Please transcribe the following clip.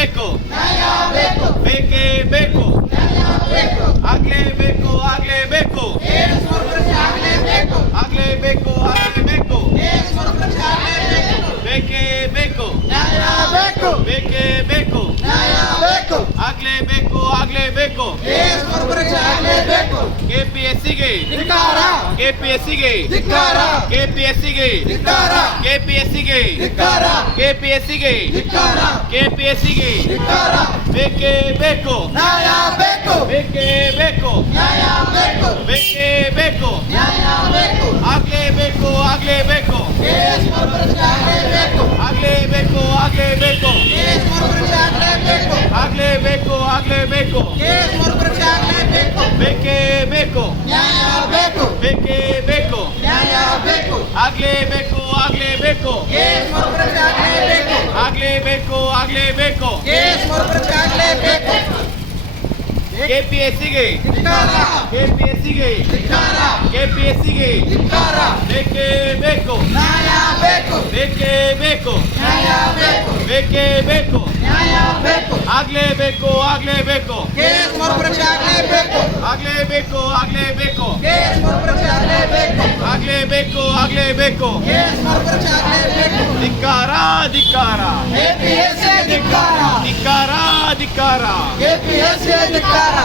ಬೇಕು. ಬೇಕೇ ಬೇಕು. ಆಗ್ಲೇಬೇಕು. ಕೆಪಿಎಸ್ಸಿಗೆ. ಕೆಪಿಎಸ್ಸಿಗೆ. ಕೆಪಿಎಸ್ಸಿಗೆ. ಕೆಪಿಎಸ್ಸಿಗೆ. ಕೆಪಿಎಸ್ಸಿಗೆ. ಕೆಪಿಎಸ್ಸಿಗೆ. ಬೇಕೇ ಬೇಕು. ಬೇಕು. ಬೇಕೇ ಬೇಕು. ಬೇಕು ಆಗ್ಲೇಬೇಕು ಆಗ್ಲೇಬೇಕು ಕೆಎಸ್ ಮರುಪರೀಕ್ಷೆ ಆಗಲೇಬೇಕು ಆಗ್ಲೇಬೇಕು ಬೇಕೇ ಬೇಕು. ನ್ಯಾಯ ಬೇಕು ಬೇಕೇ. ಬೇಕು ಬೇಕು ಆಗ್ಲೇಬೇಕು ಆಗ್ಲೇಬೇಕು. ಕೆಎಸ್ ಮರುಪರೀಕ್ಷೆ ಆಗಲೇಬೇಕು ಆಗ್ಲೇಬೇಕು. ಆಗ್ಲೇಬೇಕು ಕೆಎಸ್ ಮರುಪರೀಕ್ಷೆ ಆಗಲೇಬೇಕು ಕೆಪಿಎಸ್ಸಿಗೆ. ಧಿಕ್ಕಾರ. ಕೆಪಿಎಸ್ಸಿಗೆ. ಧಿಕ್ಕಾರ. ಕೆಪಿಎಸ್ಸಿಗೆ. ಧಿಕ್ಕಾರ. ಬೇಕೇ ಬೇಕು. ನ್ಯಾಯ ಬೇಕು ಬೇಕೇ. ಬೇಕು ಬೇಕೇ ಬೇಕು. ಆಗ್ಲೇಬೇಕು ಆಗ್ಲೇಬೇಕು ಕೆಎಸ್ ಮರುಪರೀಕ್ಷೆ ಆಗಲೇಬೇಕು ಆಗ್ಲೇಬೇಕು ಆಗ್ಲೇಬೇಕು ಕೆಎಸ್ ಮರುಪರೀಕ್ಷೆ ಆಗಲೇಬೇಕು ಆಗ್ಲೇಬೇಕು ಆಗ್ಲೇಬೇಕು ಕೆಎಸ್ ಮರುಪರೀಕ್ಷೆ ಆಗಲೇಬೇಕು ಧಿಕ್ಕಾರ ಧಿಕ್ಕಾರ ಎಪಿಎಸ್ಸಿ ಧಿಕ್ಕಾರ ಧಿಕ್ಕಾರ ಧಿಕ್ಕಾರ ಎಪಿಎಸ್ಸಿ ಧಿಕ್ಕಾರ ಧಿಕ್ಕಾರ ಧಿಕ್ಕಾರ ಎಪಿಎಸ್ಸಿ ಧಿಕ್ಕಾರ